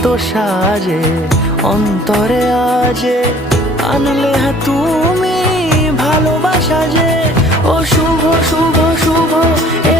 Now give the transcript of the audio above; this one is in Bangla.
এত সাজে অন্তরে আজে আনলে হ্যাঁ তুমি ভালোবাসা যে ও শুভ শুভ শুভ এ